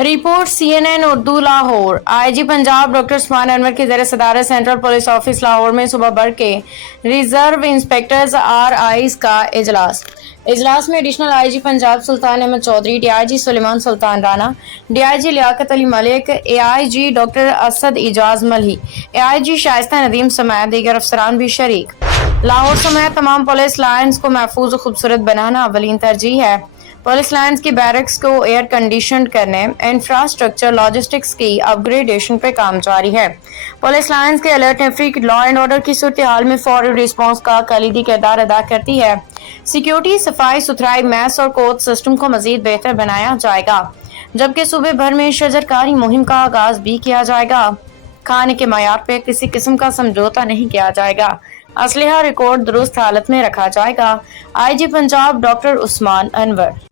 Report CNN Urdu Lahore. IG Punjab doctor Usman Anwar की ज़ेर सदारत सेंट्रल पुलिस ऑफिस लाहौर में सुबह बढ़ के रिजर्व इंस्पेक्टर्स RIs का इजलास में additional IG Punjab Sultan Ahmad Chaudhry, DIG Suleman Sultan Rana, DIG Liaquat Ali Malik, AIG doctor Asad Ijaz Malhi, AIG Shaista Nadeem समेत दीगर अफसरान भी शरीक। लाहौर समेत तमाम पुलिस लाइन्स को महफूज और खूबसूरत बनाना अवलीन तरजीह है। पुलिस लाइन्स की बैरक्स को एयर कंडीशन करने, इंफ्रास्ट्रक्चर, लॉजिस्टिक्स की अपग्रेडेशन पे काम जारी है। पुलिस लाइन्स के alert free law and order की सूरत हाल में फौरी रिस्पॉन्स का कलीदी किरदार अदा करती है। सिक्योरिटी, सफाई सुथराई, मैथ्स और कोड सिस्टम को मजीद बेहतर बनाया जाएगा, जबकि सूबे भर में शजरकारी मुहिम का आगाज भी किया जाएगा। खाने के मयार पे किसी किस्म का समझौता नहीं किया जाएगा। असलहा रिकॉर्ड दुरुस्त हालत में रखा जाएगा। IG Punjab doctor Usman Anwar.